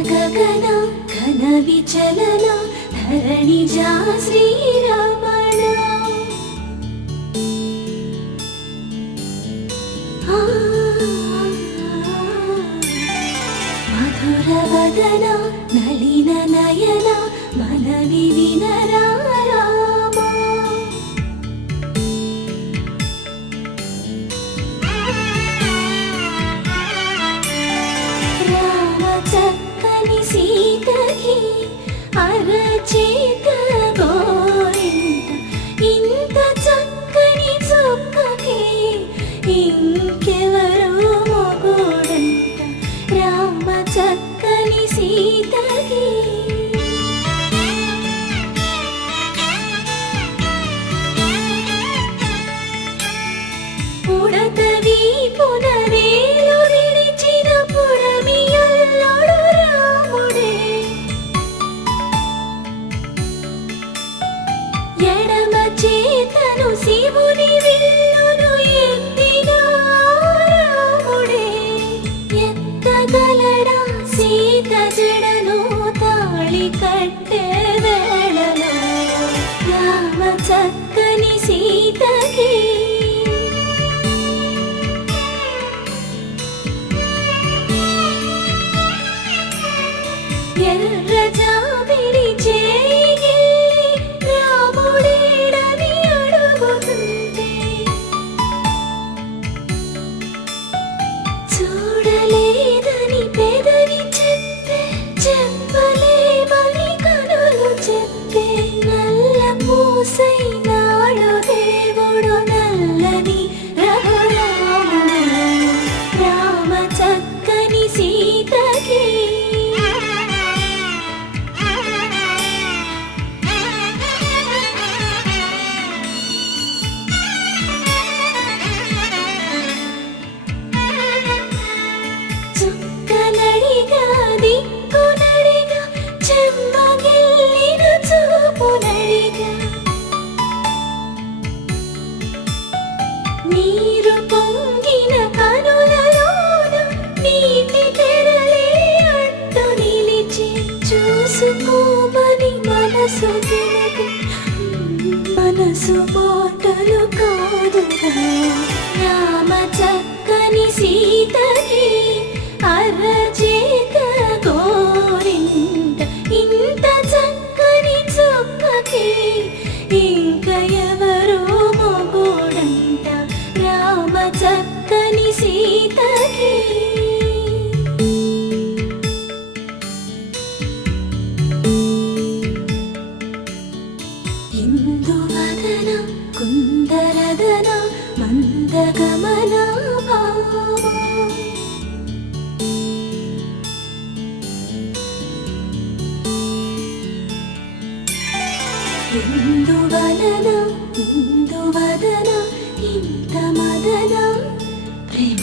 गगन घन विचलन धरणिजा श्रीरमण मधुर वदन नलिन नयन मनवि विनरा అరచేత గోరింట ఇంత చక్కని చుక్కకి ఇంకెవరు మొగుడంట రామ చక్కని సీతకి ఉడతవి పునవేలు విడిచిన పుడమియల్లోడు రాముడే ఎడమ చేతను శివుని విల్లును ఎత్తిన రాముడే ఎత్తగలడా సీత జడను తాళి కట్టే వేళలో రామ చక్కని సీతకి ఎర్ర జాబిలి చేయి రాముడేడని అడుగుతుంటే చూడలేదని పెదవి చెప్పే చెప్పలేమని కనులు చెప్పే నల్ల పూసైనాడు దేవుడు నల్లని రఘురాముడు రామ చక్కని సీతకి చుక్కనడిగా దిక్కునడిగా చెమ్మగిల్లిన చూపునడిగా నీరు పొంగిన కనులలోన నీటి తెరలే అడ్డు నిలిచి చూసుకోమని మనసు తినకు మనసు మాటలు కాదుగా రామ చక్కని సీతకి అరచేత గోరింట ఇంత చక్కని చుక్కకి ఇంక ఎవరు మొగుడంట రామ చక్కని సీతకి ఇందువదన కుందరదన మందగమన భావ ఇందువలన ఇందువదన ఇంత మదన ప్రేమ